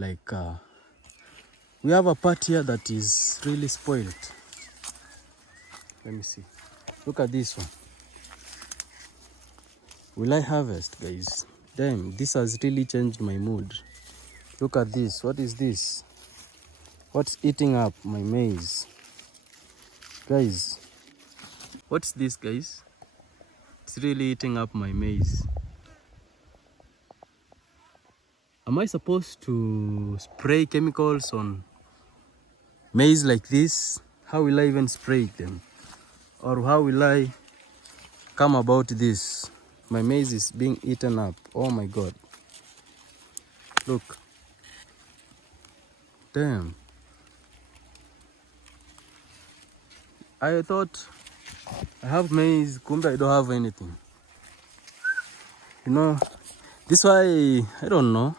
Like we have a part here that is really spoiled. Let me see. Look at this one. Will I harvest, guys? Damn, this has really changed my mood. Look at this. What is this? What's eating up my maize? Guys, what's this, guys? It's really eating up my maize. Am I supposed to spray chemicals on maize like this? How will I even spray them? Or how will I come about this? My maize is being eaten up. Oh my God. Look. Damn. I thought I have maize, kumbe I don't have anything. You know, this why, I don't know.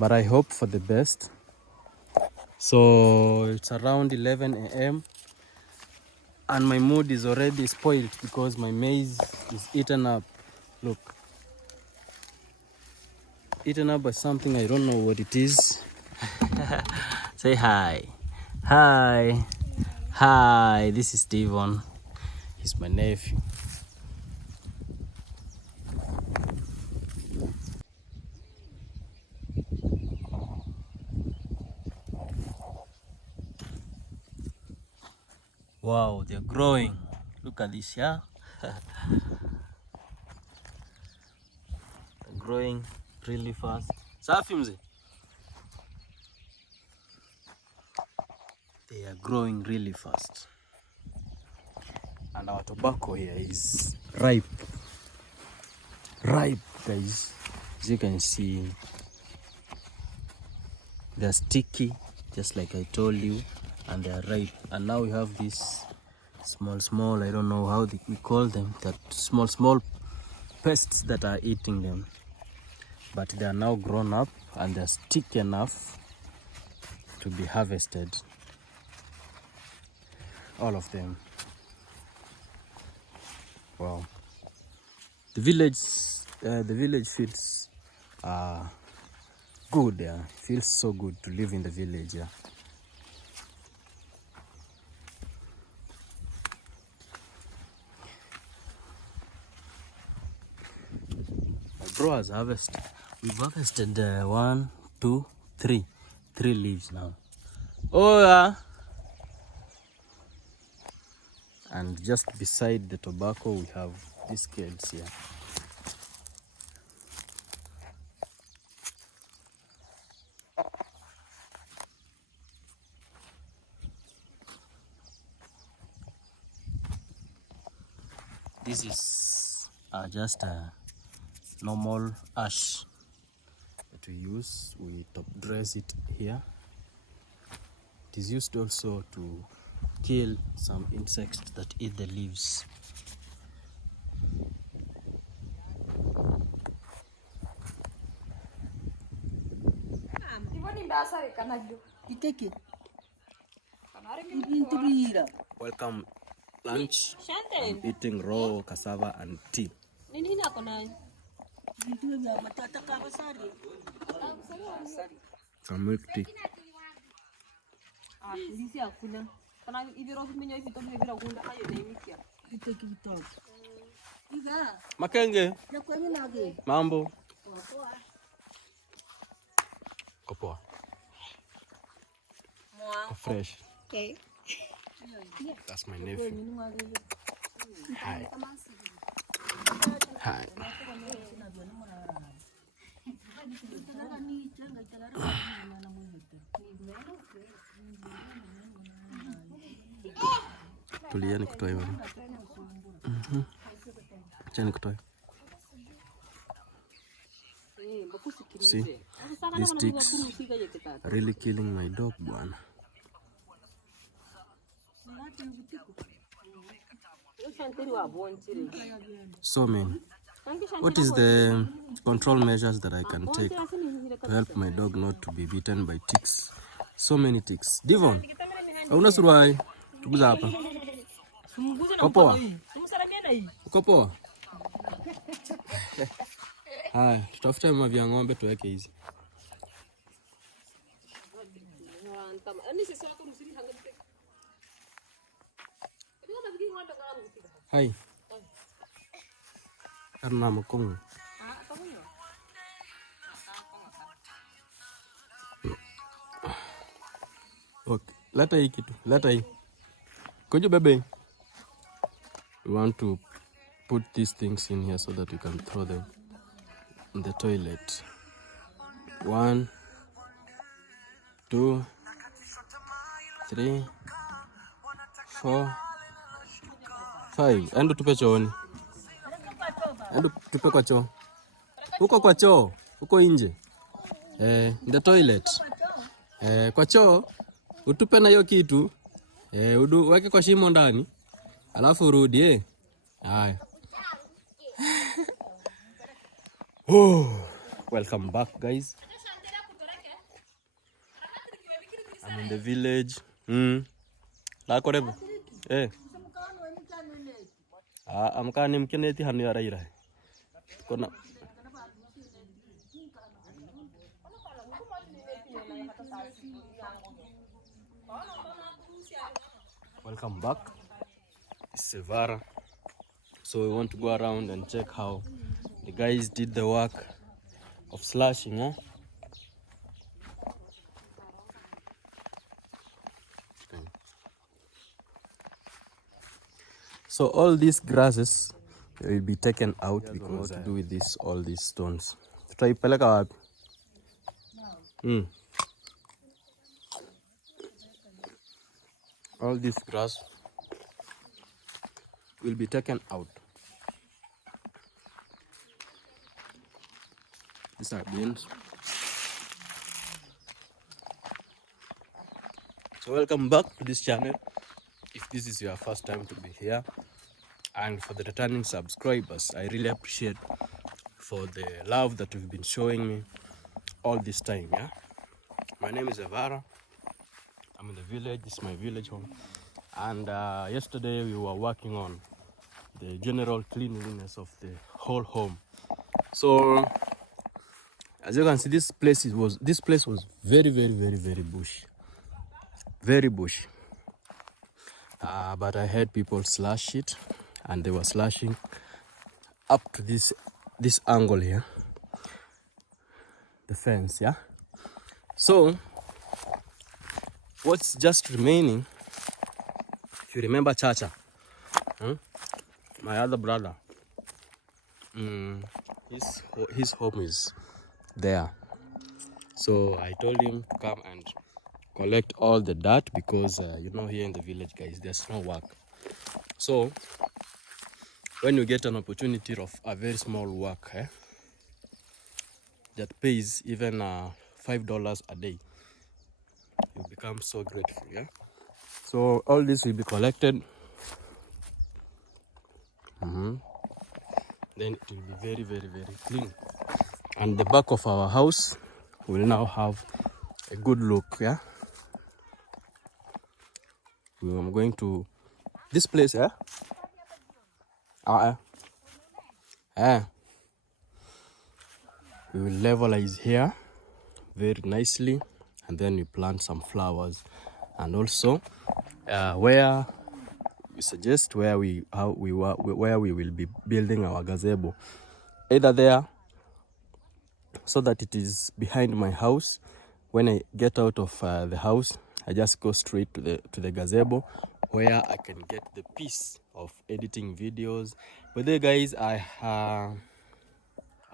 But I hope for the best. So it's around 11 a.m. and my mood is already spoiled because my maize is eaten up. Look. Eaten up by something, I don't know what it is. Say hi. Hi. Hi, this is Steven. He's my nephew. Wow, they're growing. Look at this, yeah? They're growing really fast. Safi mzee. They are growing really fast. And our tobacco here is ripe. Ripe, guys. As you can see, they're sticky, just like I told you, and they are ripe. And now we have this small, I don't know how we call them, that small pests that are eating them. But they are now grown up and they're sticky enough to be harvested. All of them. Wow. The village feels good. Yeah, feels so good to live in the village. Yeah. My bro has harvested. We've harvested 1, 2, 3 leaves now. Oh yeah. And just beside the tobacco we have these kids here. This is just a normal ash that we use. We top dress it here. It is used also to kill some insects that eat the leaves. Welcome lunch. I'm eating raw cassava and tea. Some milk tea. Makenge. Mambo. Kopoa. Fresh. Okay. That's my nephew. Hi. Hi. Tulia nikutoe wewe. Acha nikutoe. See, these sticks are really killing my dog, bwana. So man, what is the control measures that I can take to help my dog not to be bitten by ticks? So many ticks. Devon, hauna suruali? Tuguza hapa. Uko poa? Uko poa? Haya, tutafute mavi ya ng'ombe tuweke hizi. Hai. Karena mukung. Okay. Leta hii kitu. Leta hii. Kojo bebe. We want to put these things in here so that you can throw them in the toilet. 1, 2, 3, 4, 5. Endo tupe chooni. Endo tupe kwa choo. Huko kwa choo. Huko nje. In the toilet. Kwa choo utupe na hiyo kitu. Weke kwa shimo ndani. Alafu urudi Haya. Welcome back, guys. I'm in the village. La korebo. Amkani mkeneti hanu ya raira. Kona. Welcome back. It's Sevara. So we want to go around and check how the guys did the work of slashing, Okay. So all these grasses will be taken out because to do with this, all these stones. Try peleka wapi? All this grass will be taken out. These are beans. So welcome back to this channel. If this is your first time to be here, and for the returning subscribers, I really appreciate for the love that you've been showing me all this time. My name is Evara. I'm in the village. This is my village home. And yesterday we were working on the general cleanliness of the whole home. So as you can see, this place was very, very, very, very bush. Very bush. But I heard people slash it, and they were slashing up to this angle here, the fence. So what's just remaining, if you remember Chacha, my other brother, his home is there. So I told him to come and collect all the dirt because here in the village, guys, there's no work. So when you get an opportunity of a very small work that pays even $5 a day, you become so grateful. So all this will be collected. Then it will be very, very, very clean. And the back of our house will now have a good look. I'm going to this place. We will levelize here very nicely, and then we plant some flowers, and also where we suggest where we will be building our gazebo, either there, so that it is behind my house. When I get out of the house, I just go straight to the gazebo, where I can get the peace of editing videos. But there, guys, I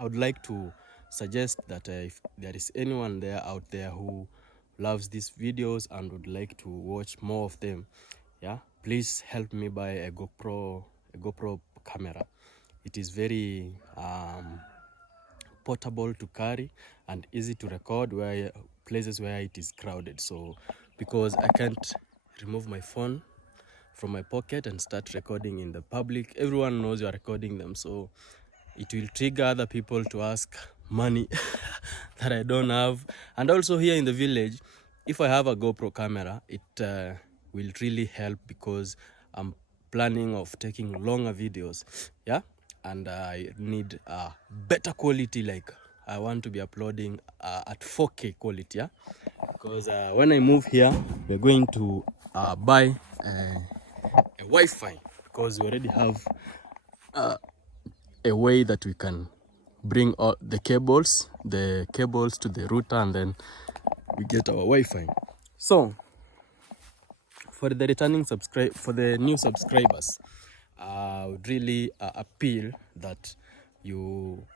would like to suggest that if there is anyone out there who loves these videos and would like to watch more of them, please help me buy a GoPro camera. It is very portable to carry and easy to record places where it is crowded. So because I can't remove my phone from my pocket and start recording in the public, everyone knows you are recording them, so it will trigger other people to ask money that I don't have. And also here in the village, if I have a GoPro camera, it will really help because I'm planning of taking longer videos. and I need better quality. Like I want to be uploading at 4K quality, yeah, because when I move here, we're going to buy a Wi-Fi, because we already have a way that we can bring all the cables to the router, and then we get our Wi-Fi. So for the new subscribers, I would really appeal that you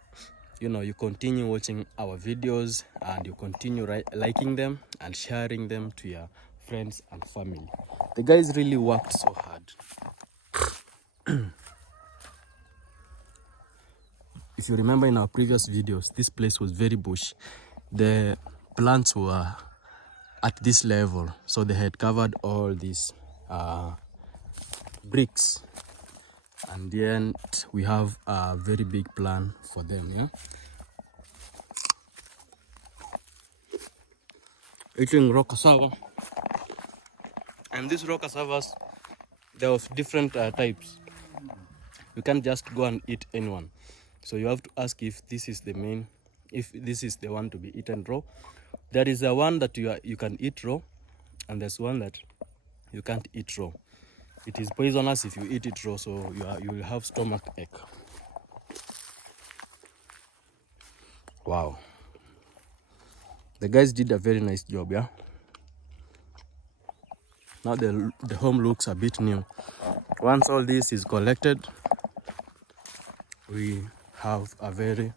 continue watching our videos, and you continue liking them and sharing them to your friends and family. The guys really worked so hard. If you remember in our previous videos, this place was very bush. The plants were at this level, so they had covered all these bricks, and then we have a very big plan for them. Yeah, eating raw cassava, and these raw cassavas, they're of different types. You can't just go and eat anyone, so you have to ask if this is the one to be eaten raw. There is a one that you can eat raw, and there's one that you can't eat raw. It is poisonous if you eat it raw, so you will have stomach ache. Wow, the guys did a very nice job. Yeah, now the home looks a bit new. Once all this is collected, we have a very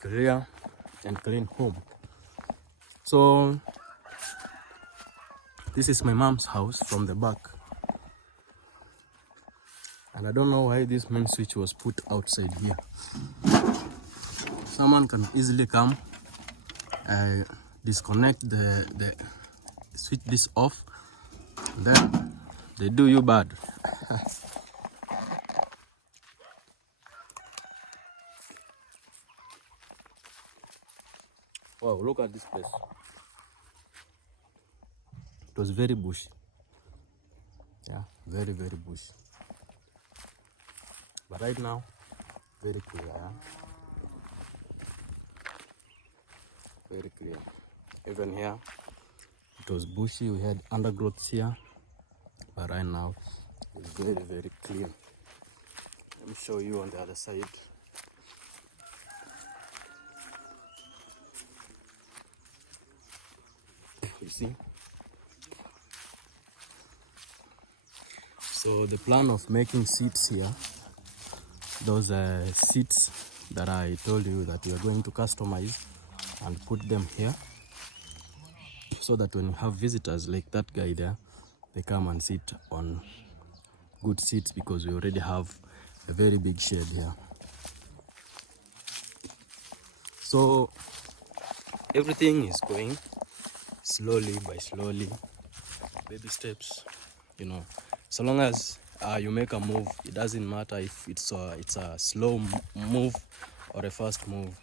clear and clean home. So this is my mom's house from the back, and I don't know why this main switch was put outside here. Someone can easily come, disconnect the switch this off, then they do you bad. Wow, look at this place. It was very bushy. Yeah, very bush. But right now, very clear. Yeah? Very clear. Even here, it was bushy. We had undergrowths here, but right now, it's very clear. Let me show you on the other side. You see? So the plan of making seats here, those seats that I told you that we are going to customize and put them here, so that when you have visitors like that guy there, they come and sit on good seats, because we already have a very big shed here. So everything is going slowly by slowly, baby steps, so long as you make a move. It doesn't matter if it's a slow move or a fast move.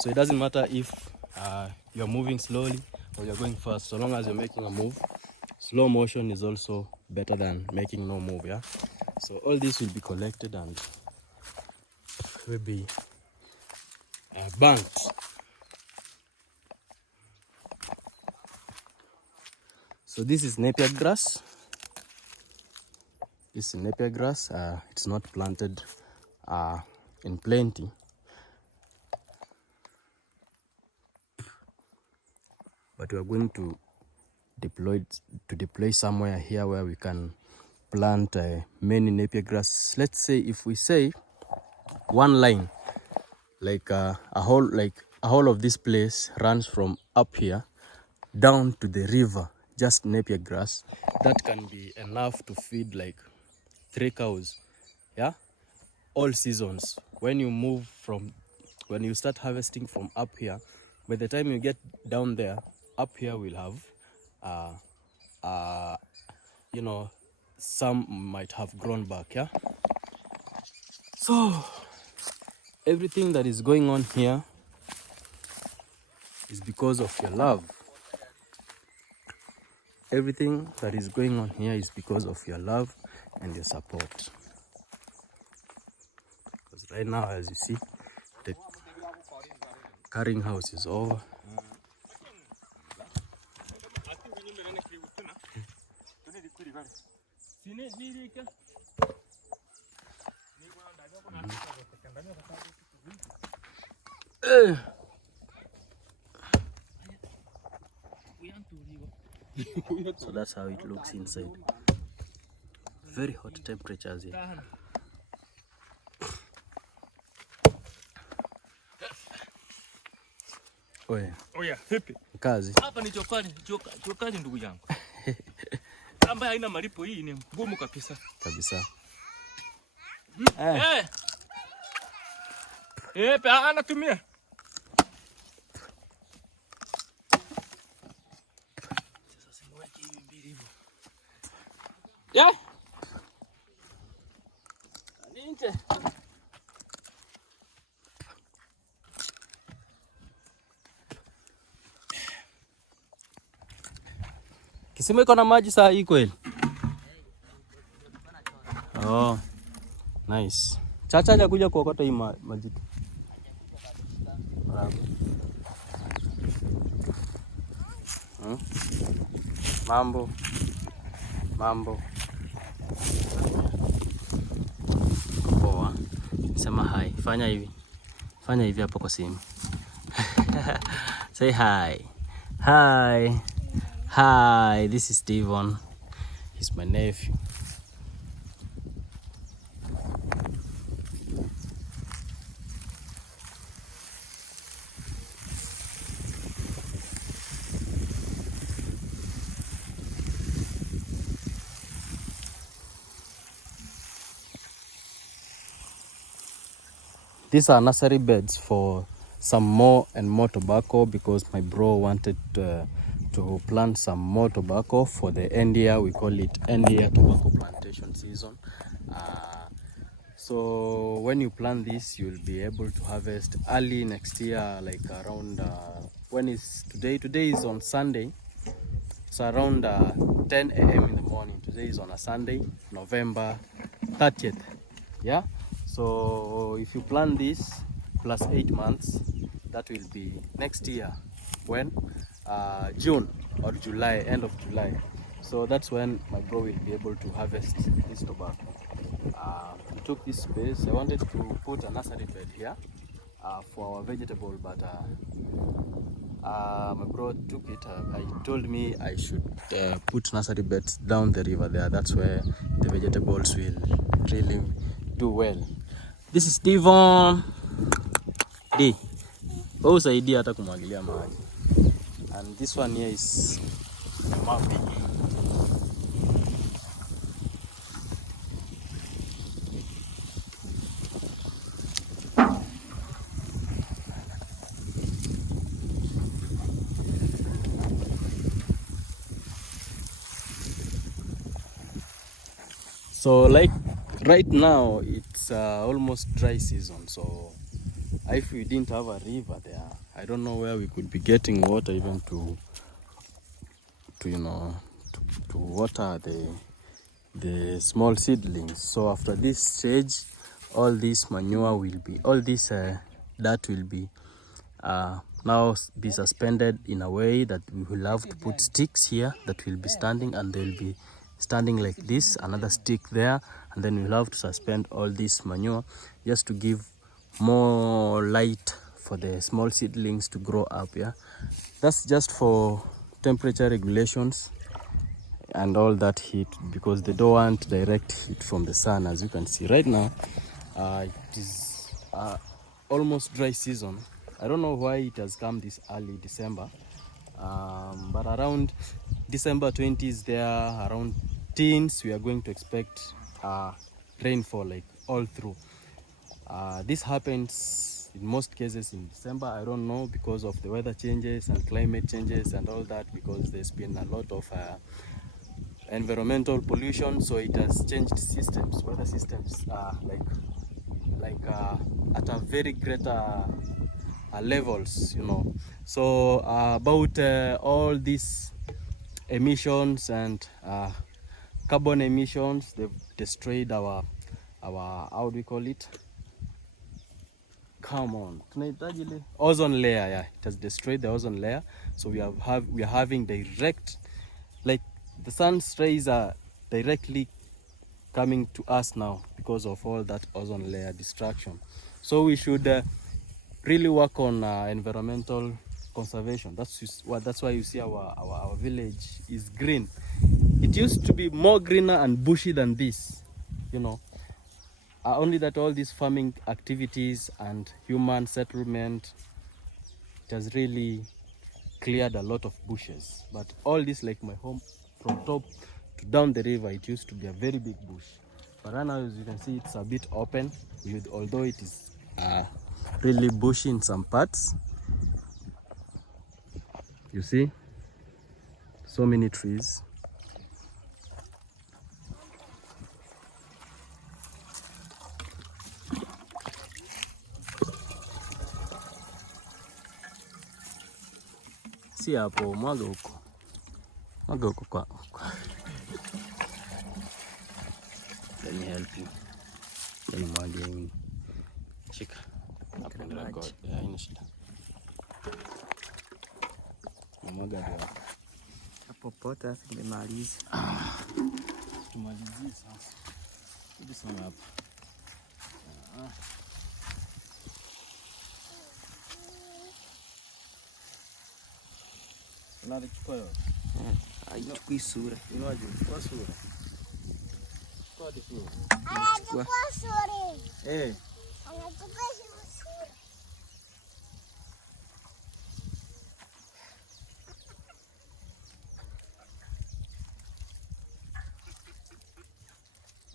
So it doesn't matter if you're moving slowly or you're going fast, so long as you're making a move. Slow motion is also better than making no move. Yeah, so all this will be collected and will be banked. So this is napier grass. This is napier grass. It's not planted in plenty, but we are going to deploy somewhere here where we can plant many napier grass. Let's say if we say one line, like a whole of this place runs from up here down to the river, just napier grass, that can be enough to feed like 3 cows. Yeah, all seasons. When you start harvesting from up here, by the time you get down there, up here we'll have some might have grown back. Yeah, so everything that is going on here is because of your love. Everything that is going on here is because of your love and your support. Because Right now, as you see, the carrying house is over. So that's how it looks inside. Very hot temperatures here. Oya, vipi? Kazi. Hapa ni jokali ndugu yangu. Ambaye haina malipo, hii ni ngumu kabisa. Kabisa. Anatumia. Sasa simweke hivi mbili hivyo. Nje. Kisima iko na maji saa hii kweli? Oh. Nice. Chacha hajakuja kuokota hii maji. Mambo. Poa. Sema hi. Fanya hivi hapo kwa simu. Say hi. Hi, this is Steven. He's my nephew. These are nursery beds for some more and more tobacco, because my bro wanted to plant some more tobacco for the end year. We call it end year tobacco plantation season. So when you plant this, you'll be able to harvest early next year, like around when is today? Today is on Sunday. So around 10 a.m. in the morning. Today is on a Sunday, November 30th. Yeah. So if you plant this plus 8 months, that will be next year. When? June or July, end of July. So that's when my bro will be able to harvest this tobacco. We took this space. I wanted to put a nursery bed here for our vegetable, but my bro took it. He told me I should put nursery beds down the river there. That's where the vegetables will really do well. This is Steven. D. Usaidia hata kumwagilia maji. And this one here is Mapi. So like right now it's almost dry season, so if we didn't have a river there, I don't know where we could be getting water even to water the small seedlings. So after this stage, all this manure will be, all this dirt will be now be suspended in a way that we will have to put sticks here that will be standing, and they will be standing like this, another stick there, and then we'll have to suspend all this manure just to give more light for the small seedlings to grow up. Yeah, that's just for temperature regulations and all that heat, because they don't want direct heat from the sun. As you can see right now, it is almost dry season. I don't know why it has come this early December, but around December 20s there, around teens, we are going to expect rainfall like all through. This happens in most cases in December. I don't know, because of the weather changes and climate changes and all that, because there's been a lot of environmental pollution, so it has changed systems, weather systems, at a very great levels, you know. So about all these emissions and carbon emissions, they've destroyed our how do we call it, Come on. Tunahitaji ile ozone layer, yeah. It has destroyed the ozone layer. So we are having direct, like the sun's rays are directly coming to us now because of all that ozone layer destruction. So we should really work on environmental conservation. That's why you see our village is green. It used to be more greener and bushy than this, you know. Only that all these farming activities and human settlement, it has really cleared a lot of bushes. But all this, like my home, from top to down the river, it used to be a very big bush. But right now, as you can see, it's a bit open, although it is really bushy in some parts. You see, so many trees. Si hapo, mwaga huko. Mwaga huko kwa. Let me help you. Let me mwage hivi. Shika. Hapo ndio God. Haina shida. Mwaga ndio. Hapo pota nimemaliza. Tumalizie sasa. Hivi sana hapa. Unachukua yote? Haichukui sura. Unaje? Chukua sura. Chukua hadi sura. Anachukua sura. Eh. Anachukua sura.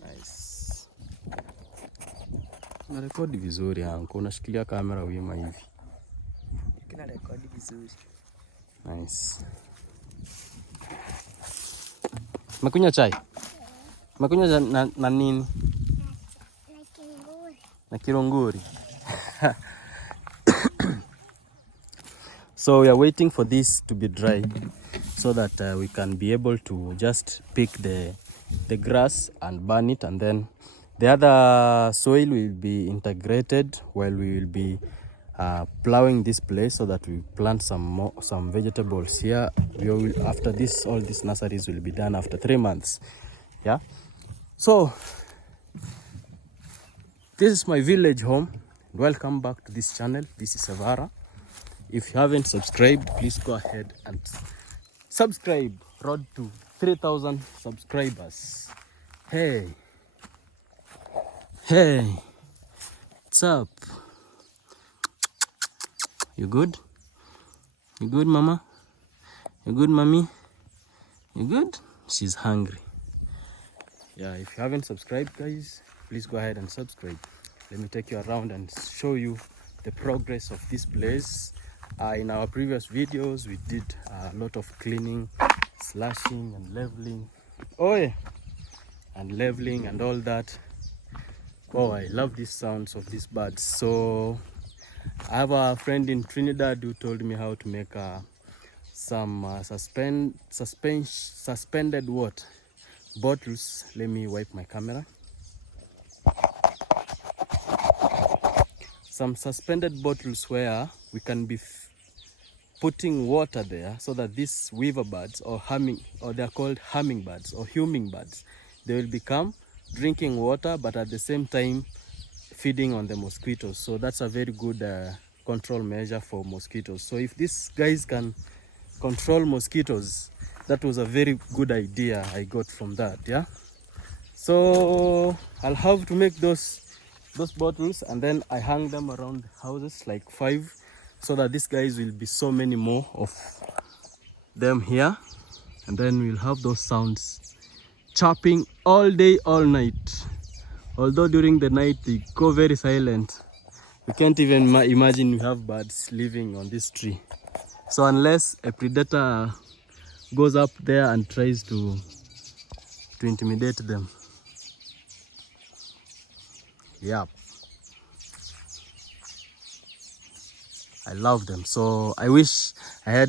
Nice. Unarekodi vizuri yangu. Unashikilia kamera wima hivi. Kina rekodi vizuri. Nice. Umekunywa chai? Umekunywa na nini? Na kinguri. Na kirunguri. So we are waiting for this to be dry so that we can be able to just pick the grass and burn it, and then the other soil will be integrated while we will be plowing this place so that we plant some vegetables here. We will, after this, all these nurseries will be done after 3 months. Yeah. So this is my village home. Welcome back to this channel. This is Savara. If you haven't subscribed, please go ahead and subscribe. Road to 3,000 subscribers. Hey, what's up? You good? You good, mama? You good, mommy? You good? She's hungry. Yeah, if you haven't subscribed, guys, please go ahead and subscribe. Let me take you around and show you the progress of this place. In our previous videos, we did a lot of cleaning, slashing and leveling. Oh yeah, and leveling and all that. Oh, I love these sounds of these birds. So I have a friend in Trinidad who told me how to make some suspended what bottles. Let me wipe my camera. Some suspended bottles where we can be putting water there so that these weaver birds or they're called hummingbirds or hummingbirds, they will become drinking water but at the same time feeding on the mosquitoes. So that's a very good control measure for mosquitoes. So if these guys can control mosquitoes, that was a very good idea I got from that. Yeah, so I'll have to make those bottles and then I hang them around the houses, like 5, so that these guys will be so many more of them here, and then we'll have those sounds chirping all day all night. Although during the night they go very silent, we can't even imagine we have birds living on this tree. So unless a predator goes up there and tries to intimidate them. Yeah, I love them. So I wish I had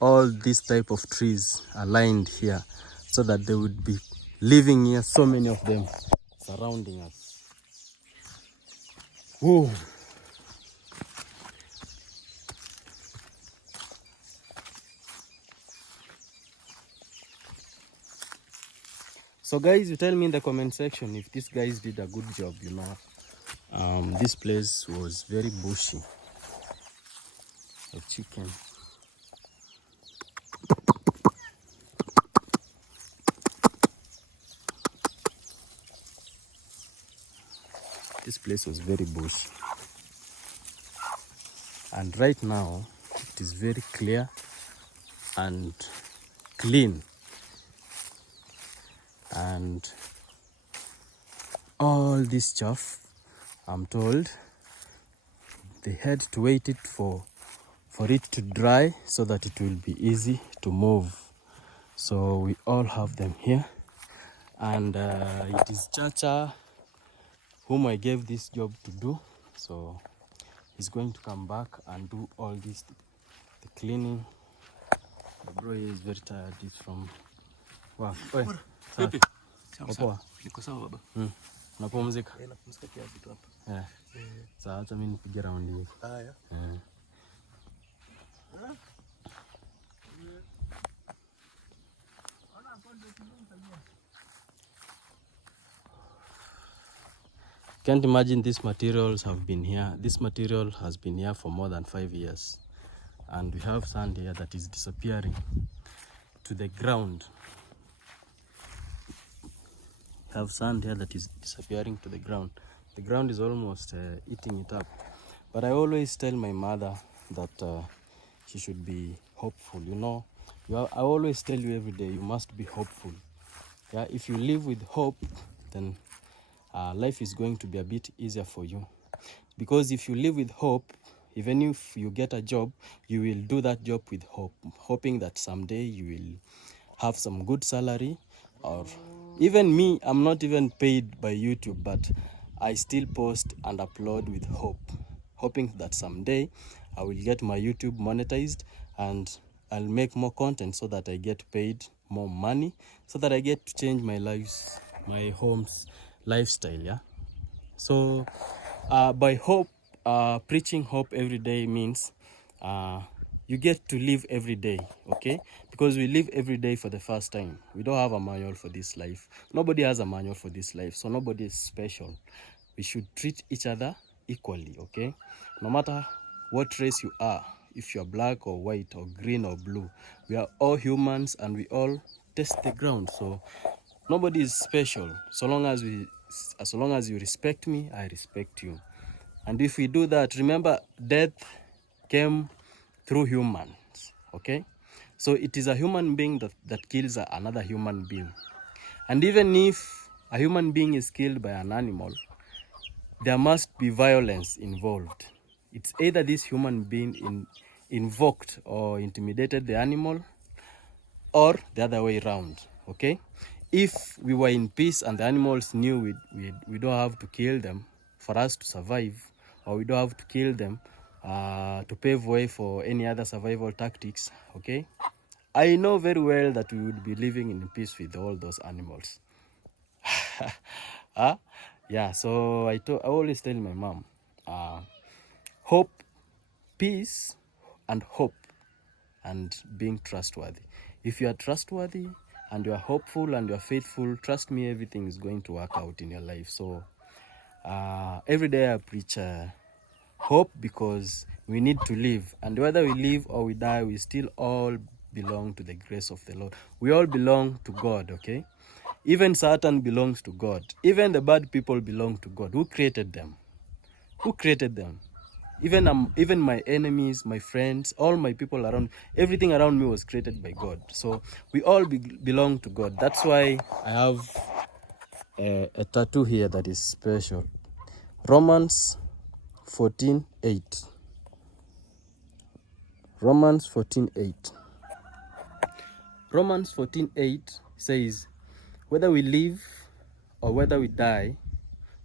all these type of trees aligned here so that they would be living here, so many of them surrounding us. Whoa. So guys, you tell me in the comment section if these guys did a good job, you know. This place was very bushy of chicken. This place was very bushy. And right now, it is very clear and clean. And all this stuff, I'm told, they had to wait it for it to dry so that it will be easy to move. So we all have them here. And it is Chacha whom I gave this job to do. So he's going to come back and do all this, the cleaning. The bro is very tired. He's from wow. Oi, Vipi? poa. Niko sawa baba. Unapumzika? Napumzika kiasi tu hapa. Yeah. Sasa acha mimi nipige round hii. Haya. Can't imagine these materials have been here. This material has been here for more than 5 years. And we have sand here that is disappearing to the ground. We have sand here that is disappearing to the ground. The ground is almost eating it up. But I always tell my mother that she should be hopeful. You know, I always tell you every day, you must be hopeful. Yeah, if you live with hope, then life is going to be a bit easier for you. Because if you live with hope, even if you get a job, you will do that job with hope, hoping that someday you will have some good salary. Or even me, I'm not even paid by YouTube, but I still post and upload with hope, hoping that someday I will get my YouTube monetized and I'll make more content so that I get paid more money, so that I get to change my home's lifestyle. Yeah. So by hope, preaching hope every day means you get to live every day, okay? Because we live every day for the first time. We don't have a manual for this life. Nobody has a manual for this life, so nobody is special. We should treat each other equally, okay? No matter what race you are, if you're black or white or green or blue, we are all humans and we all test the ground. So nobody is special. So long as you respect me, I respect you. And if we do that, remember, death came through humans, okay? So it is a human being that kills another human being. And even if a human being is killed by an animal, there must be violence involved. It's either this human being invoked or intimidated the animal, or the other way around, okay? If we were in peace and the animals knew we don't have to kill them for us to survive, or we don't have to kill them to pave way for any other survival tactics, okay? I know very well that we would be living in peace with all those animals. Yeah, so I always tell my mom, hope, peace, and hope, and being trustworthy. If you are trustworthy and you are hopeful and you are faithful, trust me, everything is going to work out in your life. So every day I preach hope, because we need to live, and whether we live or we die, we still all belong to the grace of the Lord. We all belong to God, okay? Even Satan belongs to God. Even the bad people belong to God. Who created them? Who created them? Even my enemies, my friends, all my people around, everything around me was created by God. So we all belong to God. That's why I have a tattoo here that is special. Romans 14:8. Romans 14:8. Romans 14:8 says, whether we live or whether we die,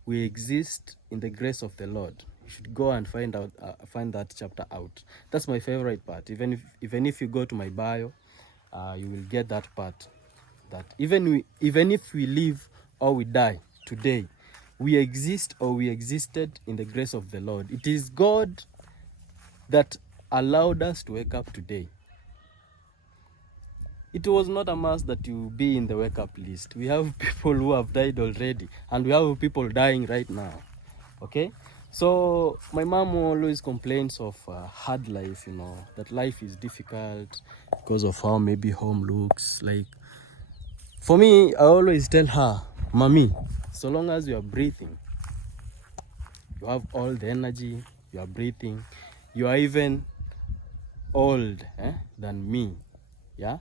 we exist in the grace of the Lord. You should go and find that chapter out. That's my favorite part. Even if you go to my bio, you will get that part. That even if we live or we die today, we exist or we existed in the grace of the Lord. It is God that allowed us to wake up today. it was not a must that you be in the wake up list. We have people who have died already, and we have people dying right now. Okay, so my mom always complains of hard life, you know, that life is difficult because of how maybe home looks like. For me, I always tell her, mommy, so long as you are breathing, you have all the energy, you are breathing, you are even old than me, yeah,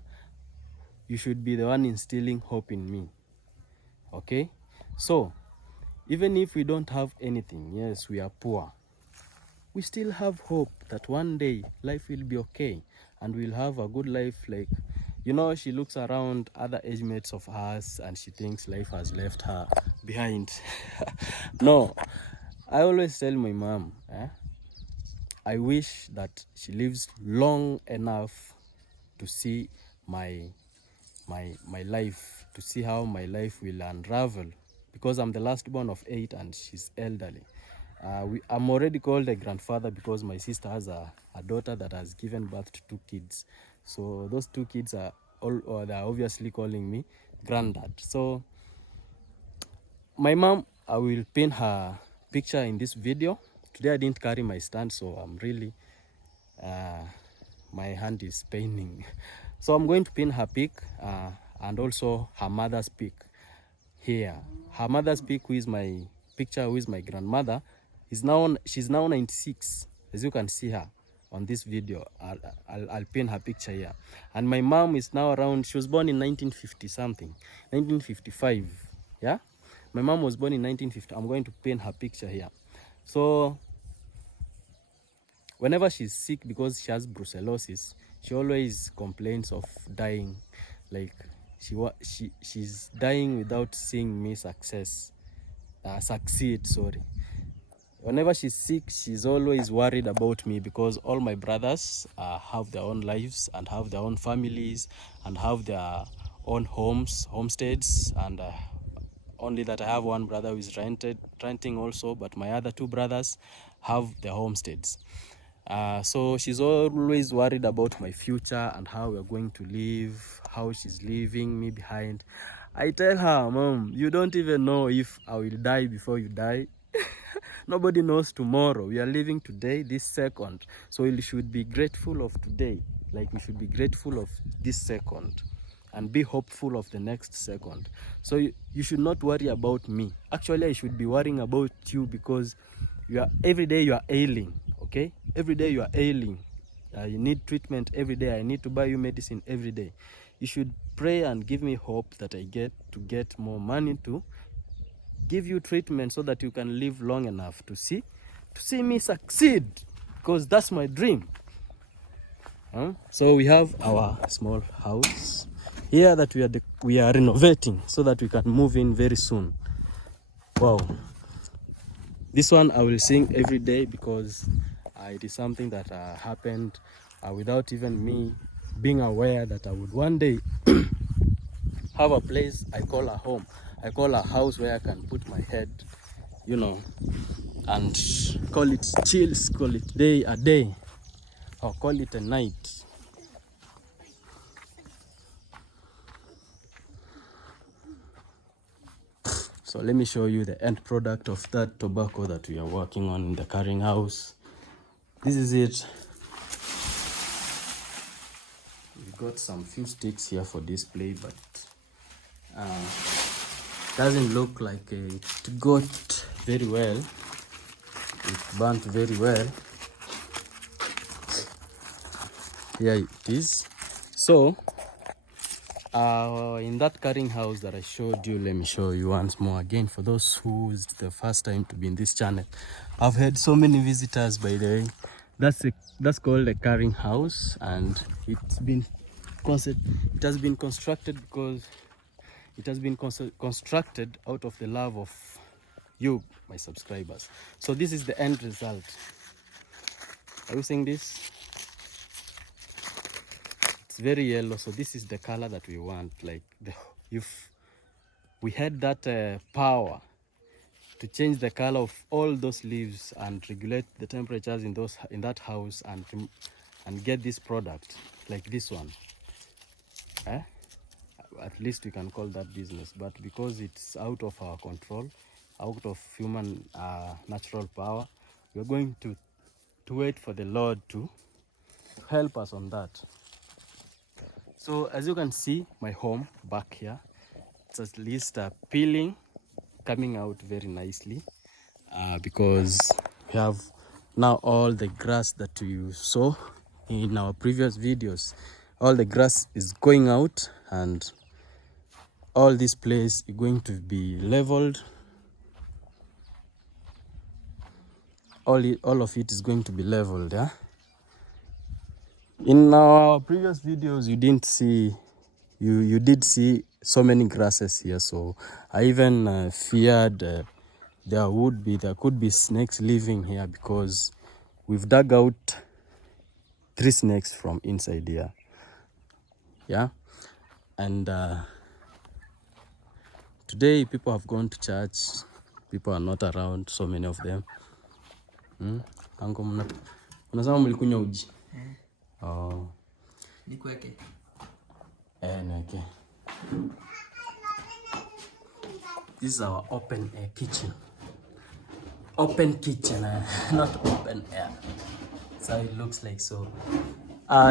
you should be the one instilling hope in me. Okay, so even if we don't have anything, yes, we are poor, we still have hope that one day life will be okay and we'll have a good life. Like, you know, she looks around other age mates of hers and she thinks life has left her behind. No, I always tell my mom, I wish that she lives long enough to see my life, to see how my life will unravel, because I'm the last born of 8 and she's elderly. I'm already called a grandfather because my sister has a daughter that has given birth to 2 kids. So those 2 kids are all, or they're obviously calling me granddad. So my mom, I will pin her picture in this video. Today I didn't carry my stand, so I'm really my hand is paining. So I'm going to pin her pic and also her mother's pic here. Her mother's pic, who is my picture, who is my grandmother, she's now 96, as you can see her on this video. I'll pin her picture here. And my mom is now around, she was born in 1950 something, 1955. Yeah, my mom was born in 1950. I'm going to pin her picture here. So whenever she's sick, because she has brucellosis, she always complains of dying. Like she's dying without seeing me succeed. Sorry. Whenever she's sick, she's always worried about me, because all my brothers have their own lives and have their own families and have their own homesteads, and only that I have one brother who is renting also, but my other 2 brothers have their homesteads. So she's always worried about my future and how we're going to live, how she's leaving me behind. I tell her, Mom, you don't even know if I will die before you die. Nobody knows tomorrow. We are living today, this second. So we should be grateful of today. Like, we should be grateful of this second and be hopeful of the next second. So you should not worry about me. Actually, I should be worrying about you, because every day you are ailing. Okay, every day you are ailing. You need treatment every day. I need to buy you medicine every day. You should pray and give me hope that I get more money to give you treatment, so that you can live long enough to see me succeed, because that's my dream. So we have our small house here that we are renovating, so that we can move in very soon. Wow, this one I will sing every day, because it is something that happened without even me being aware that I would one day have a place I call a home. I call a house where I can put my head, you know, and call it chills, call it a day, or call it a night. So let me show you the end product of that tobacco that we are working on in the carrying house. This is it. We've got some few sticks here for display, but doesn't look like it got very well. It burnt very well. Here it is. So in that carrying house that I showed you, let me show you once more again for those who's the first time to be in this channel. I've had so many visitors, by the way. That's called a carrying house, and it has been constructed because it has been constructed out of the love of you, my subscribers. So this is the end result. Are you seeing this? It's very yellow, so this is the color that we want. Like, if we had that power to change the color of all those leaves and regulate the temperatures in that house, and get this product like this one, at least we can call that business. But because it's out of our control, out of human natural power, we're going to wait for the Lord to help us on that. So as you can see, my home back here, it's at least peeling, coming out very nicely, because we have now all the grass that you saw in our previous videos. All the grass is going out, and all this place is going to be leveled. All of it is going to be leveled. Yeah. In our previous videos, you didn't see, you did see so many grasses here. So I even feared there could be snakes living here, because we've dug out 3 snakes from inside here. Yeah. And today people have gone to church. People are not around, so many of them. Ango mnasema mlikunywa uji? Oh. Nikweke. Okay. This is our open air kitchen. Open kitchen, not open air. So it looks like so.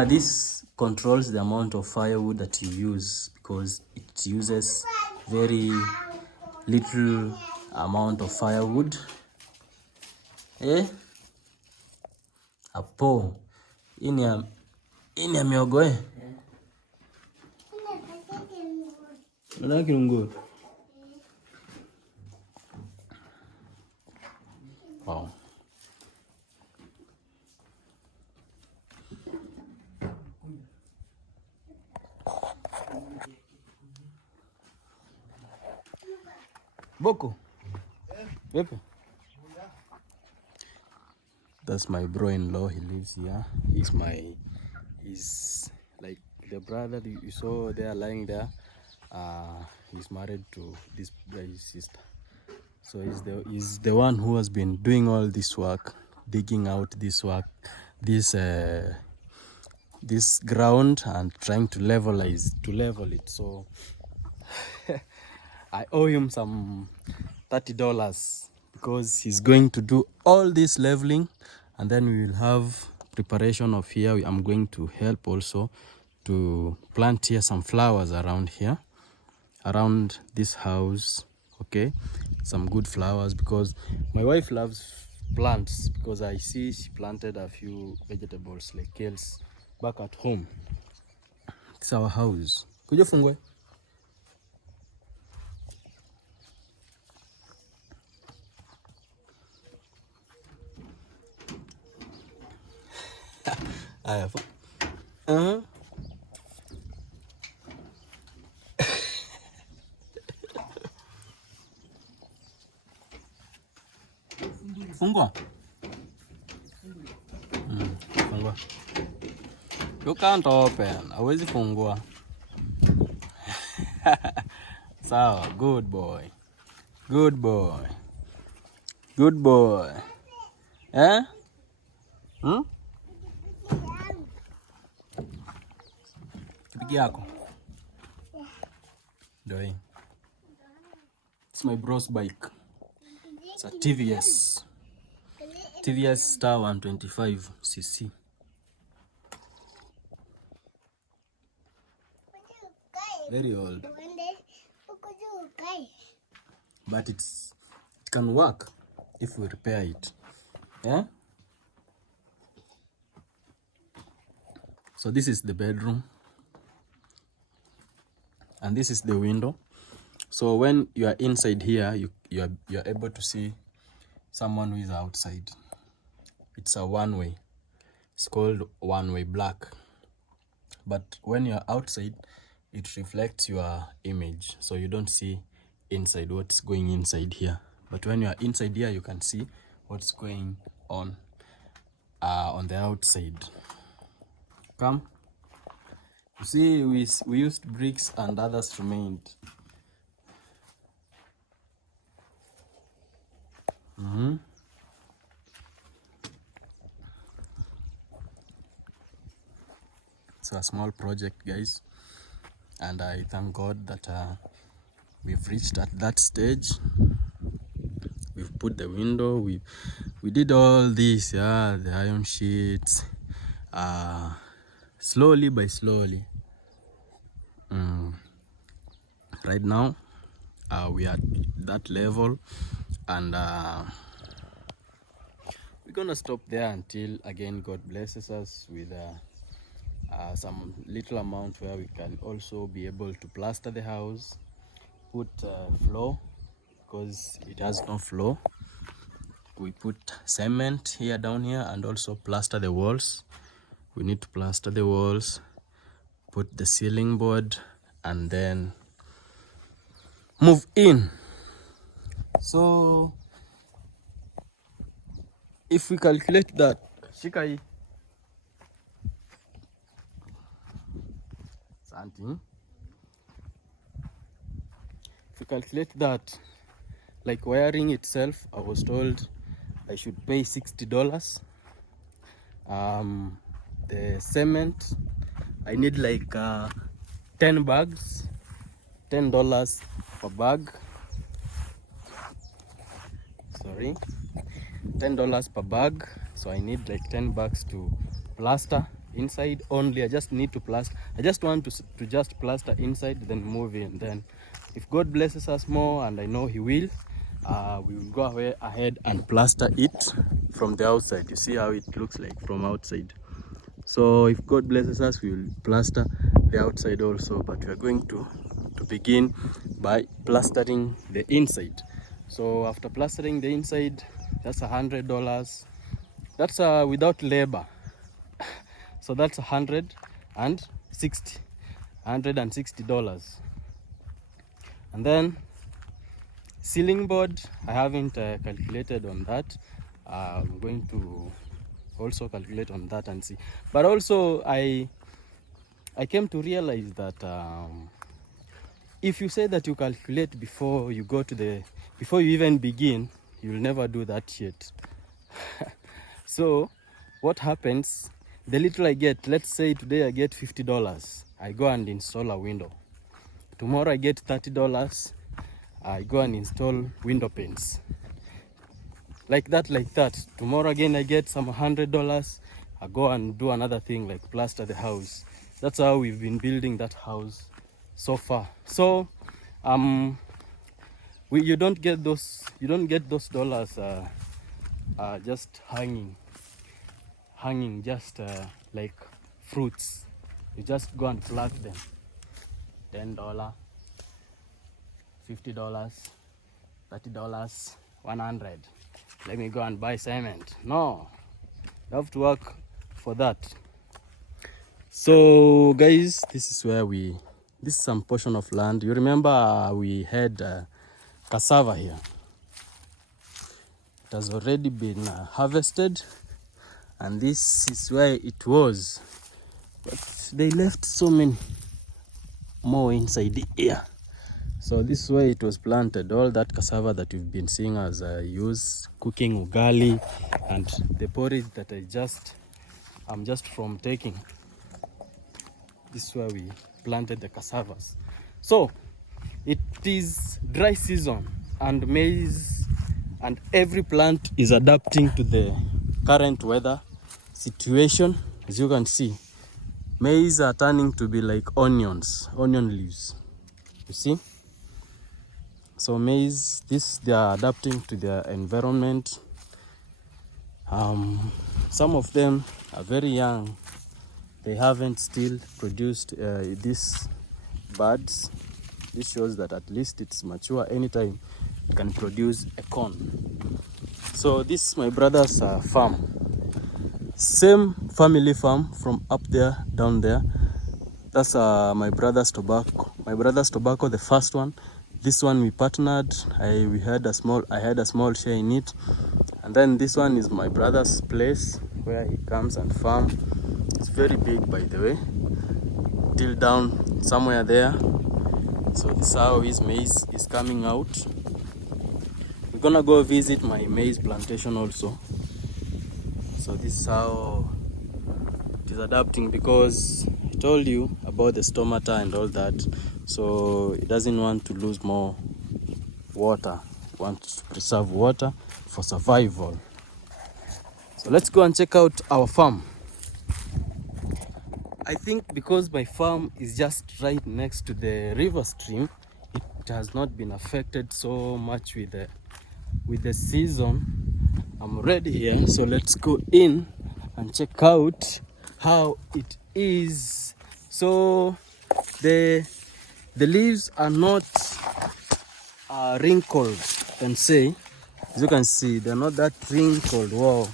This controls the amount of firewood that you use, because it uses very little amount of firewood. Hapo ini ya miogo Unataka kirungu? Wow. Boko. Pepe. That's my bro-in-law. He lives here. He's like the brother you saw there lying there. He's married to this guy's sister. So he's the one who has been doing all this work, digging out this ground and trying to level it. So I owe him some $30, because he's going to do all this leveling, and then we will have preparation of here. I'm going to help also to plant here some flowers around here, around this house. Okay, some good flowers, because my wife loves plants, because I see she planted a few vegetables like kales back at home. It's our house. Could you fungwe? Fungua. Fungua. You can't open. Hawezi fungua. Sawa, good boy. Good boy. Good boy. Kipiki yako? Ndio hii. It's my bro's bike. It's a TVS Star 125cc. Very old. But it can work if we repair it. Yeah? So this is the bedroom. And this is the window. So when you are inside here, you're able to see someone who is outside. It's a one-way. It's called one-way black. But when you're outside, it reflects your image. So you don't see inside, what's going inside here. But when you're inside here, you can see what's going on the outside. Come. You see, we used bricks and others remained. It's a small project, guys. and I thank God that we've reached at that stage. We've put the window, we did all this, yeah, the iron sheets, slowly by slowly. Right now we are at that level, and we're gonna stop there until again God blesses us with some little amount where we can also be able to plaster the house, put floor, because it has no floor. We put cement here, down here, and also plaster the walls. We need to plaster the walls, put the ceiling board, and then move in. So if we calculate that, Shikai, something. If we calculate that, like wiring itself, I was told I should pay $60. The cement, I need like 10 bags, $10 per bag. Sorry, $10 per bag. So I need like 10 bags to plaster inside only. I just need to plaster. I just want to just plaster inside, then move in. Then if God blesses us more, and I know He will, we will go ahead and plaster it from the outside. You see how it looks like from outside. So if God blesses us, we will plaster the outside also, but we are going to begin by plastering the inside. So after plastering the inside, that's $100. That's without labor. So that's $160. And then ceiling board, I haven't calculated on that. I'm going to also calculate on that and see. But also I came to realize that if you say that you calculate before you go to before you even begin, you'll never do that shit. So what happens, the little I get, let's say today I get $50, I go and install a window. Tomorrow I get $30, I go and install window panes. Like that. Tomorrow again I get some $100, I go and do another thing like plaster the house. That's how we've been building that house so far. So you don't get those dollars just hanging just like fruits. You just go and pluck them. $10, $50, $30, $100. Let me go and buy cement. No, you have to work for that. So guys, this is some portion of land. You remember we had cassava here. It has already been harvested, and this is where it was, but they left so many more inside here. So this is where it was planted. All that cassava that you've been seeing as I use cooking ugali, and the porridge that I'm just from taking. This is where we planted the cassavas. So it is dry season, and maize and every plant is adapting to the current weather situation. As you can see, maize are turning to be like onion leaves. You see? So maize, they are adapting to their environment. Some of them are very young. They haven't still produced these buds. This shows that at least it's mature. Anytime it can produce a cone. So this is my brother's farm. Same family farm from up there, down there. That's my brother's tobacco. My brother's tobacco, the first one. This one we partnered. I had a small share in it. And then this one is my brother's place where he comes and farm. It's very big, by the way. Till down somewhere there. So this is how his maize is coming out. We're gonna go visit my maize plantation also. So this is how it is adapting, because I told you about the stomata and all that, so it doesn't want to lose more water. It wants to preserve water for survival. So let's go and check out our farm. I think because my farm is just right next to the river stream, it has not been affected so much with the season. I'm ready here, so let's go in and check out how it is. So the leaves are not wrinkled, I can say. As you can see, they're not that wrinkled. Wow,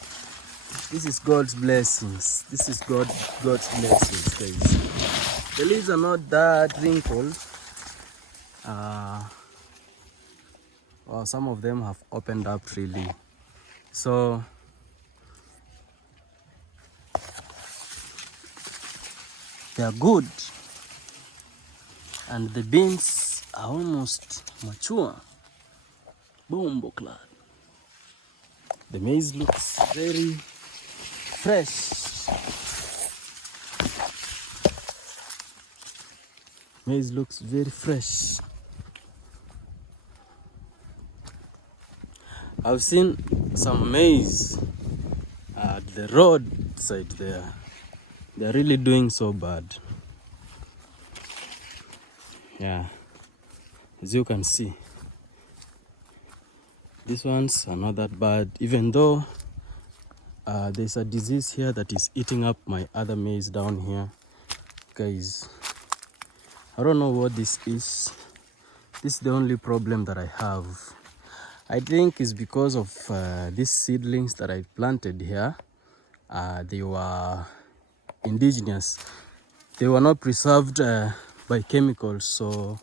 this is God's blessings. This is God's blessings, guys. The leaves are not that wrinkled. Well, some of them have opened up really. So they are good, and the beans are almost mature. Bombo clad. The maize looks very fresh. Maize looks very fresh. I've seen some maize at the roadside there. They're really doing so bad. Yeah, as you can see, these ones are not that bad, even though there's a disease here that is eating up my other maize down here. Guys, I don't know what this is. This is the only problem that I have. I think it's because of these seedlings that I planted here. They were indigenous. They were not preserved by chemicals, so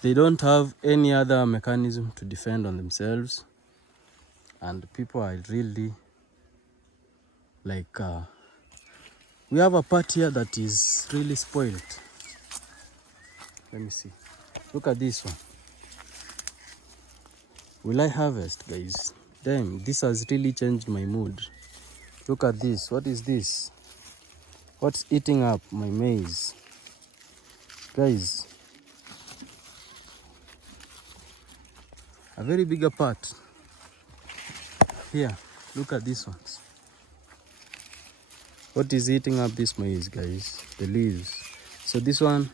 they don't have any other mechanism to defend on themselves. And people are really like, we have a part here that is really spoiled. Let me see. Look at this one. Will I harvest, guys? Damn, this has really changed my mood. Look at this. What is this? What's eating up my maize? Guys, a very bigger part. Here, look at these ones. What is eating up this maize, guys? The leaves. So this one,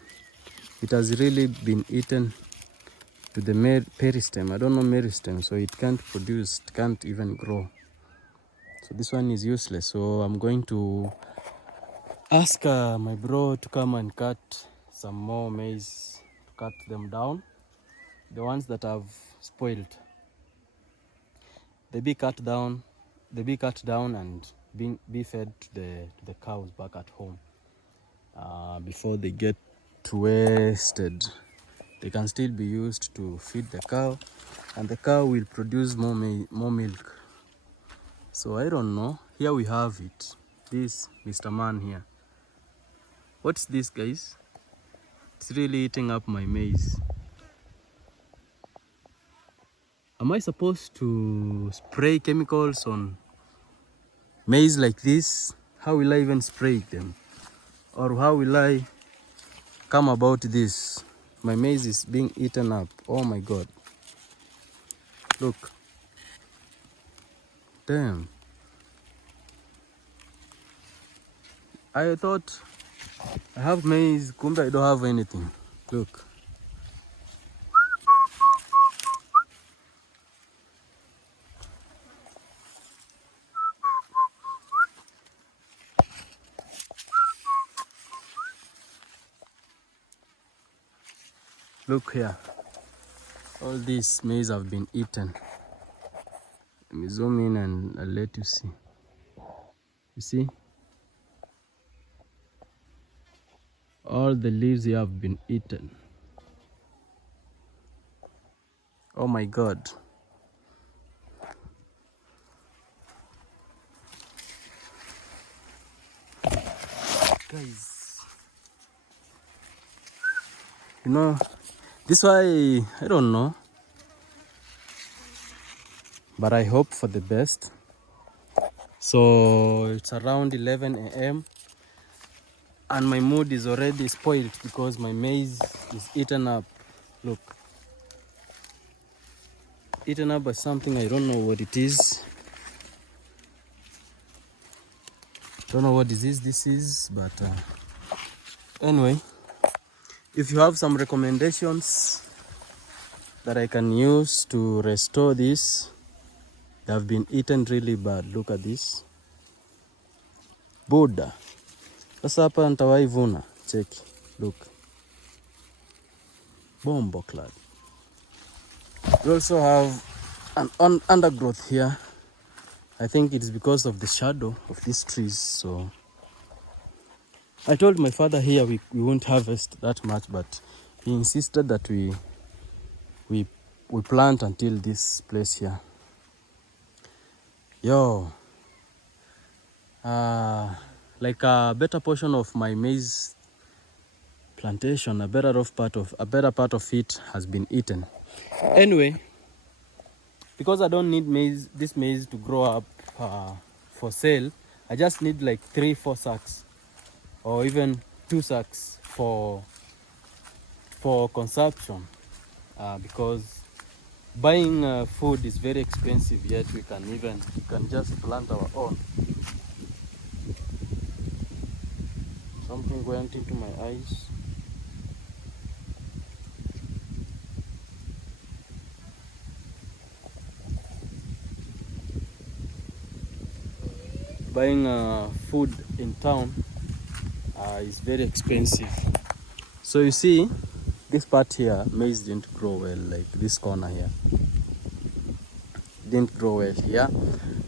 it has really been eaten to the peristem. I don't know meristem, so it can't produce, it can't even grow. So this one is useless. So I'm going to ask my bro to come and cut some more maize, to cut them down. The ones that have spoiled, they be cut down and be fed to the cows back at home before they get wasted. They can still be used to feed the cow, and the cow will produce more milk. So I don't know. Here we have it. This Mr. Man here. What's this, guys? It's really eating up my maize. Am I supposed to spray chemicals on maize like this? How will I even spray them? Or how will I come about this? My maize is being eaten up. Oh my God. Look. Damn. I thought I have maize, kumbe I don't have anything. Look. Look here. All these maize have been eaten. Let me zoom in and I'll let you see. You see? All the leaves here have been eaten. Oh my God. Guys, you know, this why I don't know, but I hope for the best. So it's around 11 a.m. and my mood is already spoiled because my maize is eaten up. Look, eaten up by something. I don't know what it is. Don't know what disease this is, but anyway, if you have some recommendations that I can use to restore this, they have been eaten really bad. Look at this. Buddha. Sasa hapa nitawahi vuna. Check. Look. Bombo clad. We also have an undergrowth here. I think it is because of the shadow of these trees. So I told my father here we won't harvest that much, but he insisted that we plant until this place here. Yo, like a better portion of my maize plantation, a better part of it has been eaten. Anyway, because I don't need this maize to grow up for sale, I just need like 3-4 sacks or even 2 sacks for consumption, because buying food is very expensive, yet we can just plant our own. Something went into my eyes. Buying food in town is very expensive. So you see, this part here, maize didn't grow well, like this corner here. Didn't grow well here,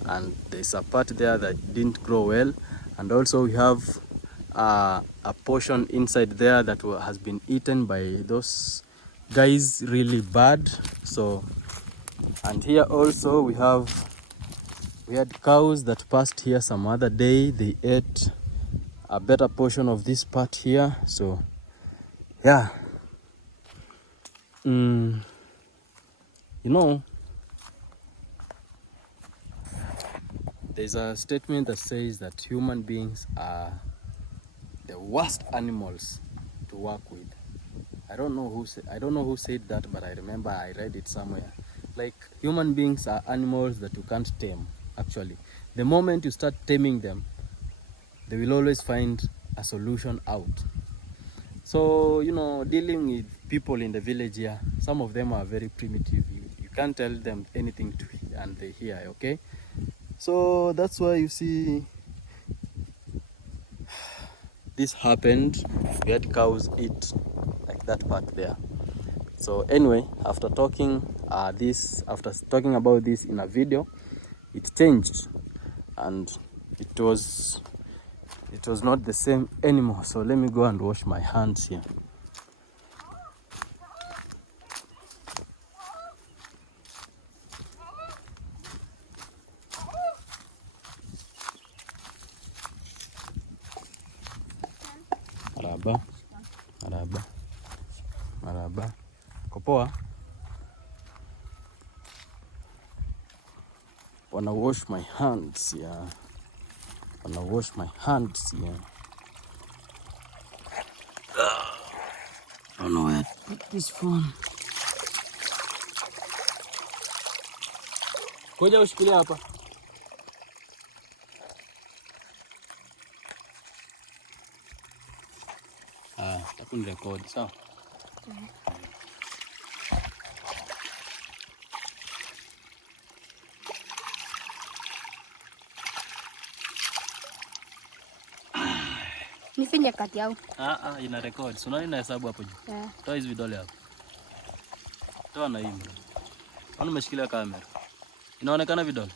and there's a part there that didn't grow well, and also we have a portion inside there that has been eaten by those guys really bad. So, and here also we had cows that passed here some other day. They ate a better portion of this part here. So yeah, you know, there's a statement that says that human beings are the worst animals to work with. I don't know who said that, but I remember I read it somewhere. Like, human beings are animals that you can't tame. Actually, the moment you start taming them, they will always find a solution out. So, you know, dealing with people in the village here, some of them are very primitive. You can't tell them anything and they hear, okay? So that's why you see this happened. We had cows eat like that part there. So anyway, after talking about this in a video, it changed, and it was not the same anymore. So let me go and wash my hands here. Maraba. Kopoa. Wanna wash my hands here. I don't know where to put this phone. Koja ushikilia hapa. Takuni rekodi, sawa? Nifinye kati yao. Ina record. So nani nahesabu hapo juu? Yeah. Toa hizo vidole hapo. Toa na hii. Mbona umeshikilia kamera? Inaonekana vidole?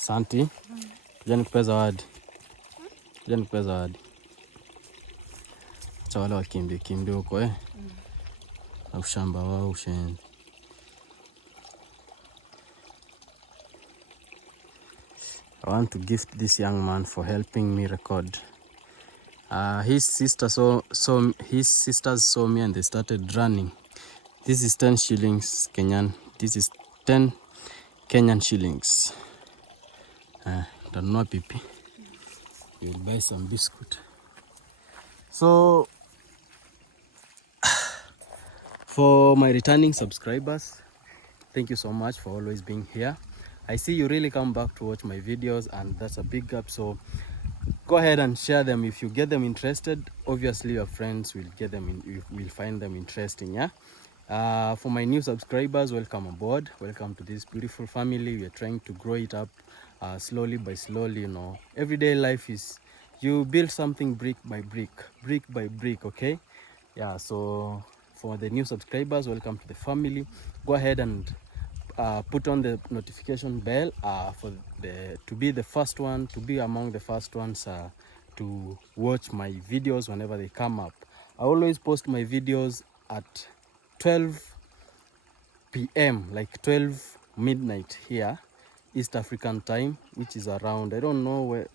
Santi. Kuja nikupe zawadi. Kuja nikupe zawadi. Acha wale wakimbie huko na ushamba wao ushenzi. I want to gift this young man for helping me record. His sisters saw me and they started running. This is 10 shillings Kenyan. This is 10 Kenyan shillings. Don't know pipi. You'll buy some biscuit. So for my returning subscribers, thank you so much for always being here. I see you really come back to watch my videos, and that's a big up. So go ahead and share them. If you get them interested, obviously your friends will get them you will find them interesting. For my new subscribers, welcome aboard. Welcome to this beautiful family. We are trying to grow it up slowly by slowly. Everyday life is you build something brick by brick, okay? So for the new subscribers, welcome to the family. Go ahead and put on the notification bell to be the first one, to be among the first ones to watch my videos whenever they come up. I always post my videos at 12 p.m. like 12 midnight here, East African time, which is around, I don't know,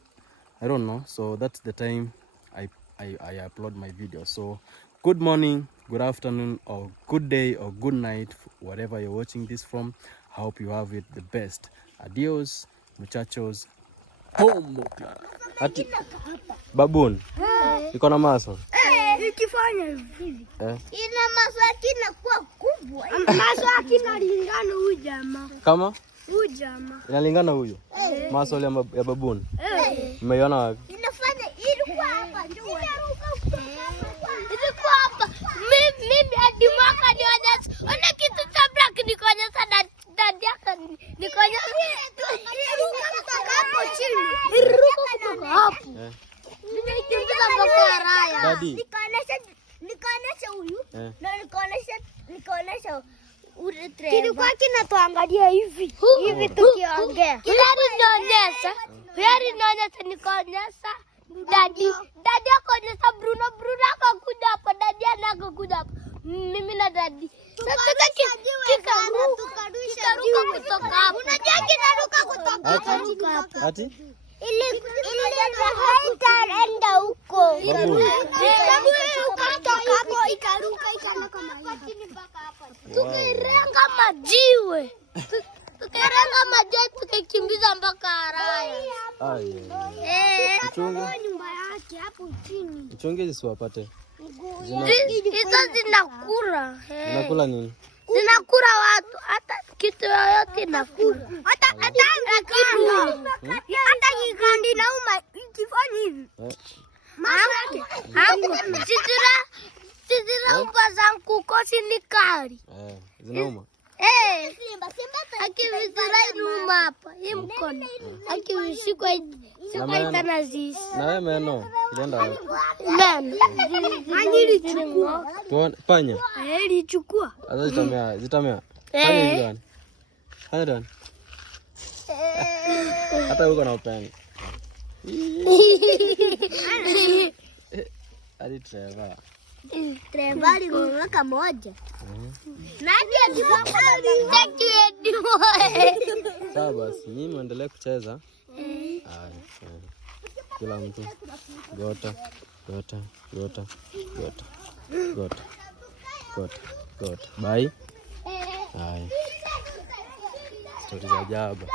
so that's the time I upload my videos. So good morning, good afternoon, or good day, or good night, wherever you're watching this from. I hope you have it the best. Adios, muchachos. Ati baboon, iko na maso. Ikifanya hivi. Ina maso inakuwa kubwa. Maso inalingana huyu jamaa. Kama? Huyu jamaa. Inalingana huyu? Maso ya baboon. Umeiona wapi? Inafanya ilikuwa hapa ndio. Ilikuwa hapa. Mimi hadi mwaka nionyesha. Ona kitu cha black nionyesha dadi yake nionyesha. Iruka kutoka hapo chini. Iruka kutoka hapo. Ninaikimbiza mpaka raya. Dadi. Nikaonesha huyu. Na nikaonesha ule treva. Kilikuwa kinatuangalia hivi tukiongea. Yari naonyesha nikaonyesha dadi akaonyesha Bruno akakuja hapo, dadi anakuja hapo. Mimi na dadi. Sasa kikaruka kutoka hapo. Unajua kinaruka kutoka hapo. Ati? Ile haitaenda huko. Ikaruka kama hivi. Tukirenga majiwe. Tukikimbiza mpaka haraya. Nyumba yake hapo chini. Mchonge zisiwapate. Hizo zinakula. Zinakula nini? Zinakula watu, hata kitu yoyote inakula. Hata kitu. Hata kikandi nauma ikifanya hivi. Sisira upaza kukosi ni kali. Zinauma. Simba akivizira inuma hapa, hii mkono. Akivishikwa itana zishi. Na wewe meno, ilienda wapi? Meno. Tuone panya. Ilichukua. Sasa zitamea. Panya hizo gani? Panya gani? Hata uko na upendo. Hadi Trevor. Trevor aligonga moja. Nani alipata Sawa basi, mimi muendelee kucheza. Kila mtu gota. Bye. Stories za ajabu.